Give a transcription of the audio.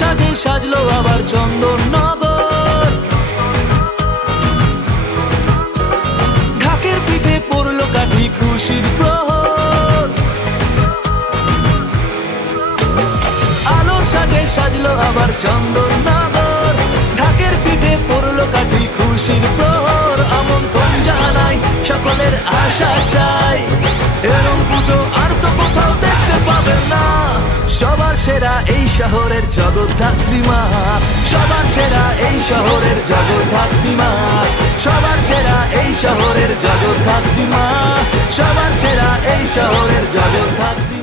সাজে সাজলো আবার চন্দননগর। ঢাকের পিঠে পড়লো কাঠি খুশির প্রহর। আলোর সাজে সাজলো আবার চন্দননগর। ঢাকের পিঠে পড়লো কাঠি খুশির প্রহর। আমন্ত্রণ জানাই সকলের আশা চাই, এরম পুজো আর তো কোথাও দেখতে পাবেন না। সবার সেরা এই শহরের জগদ্ধাত্রী মা, সবার সেরা এই শহরের জগদ্ধাত্রী মা, সবার সেরা এই শহরের জগদ্ধাত্রী মা, সবার সেরা এই শহরের জগদ্ধাত্রী।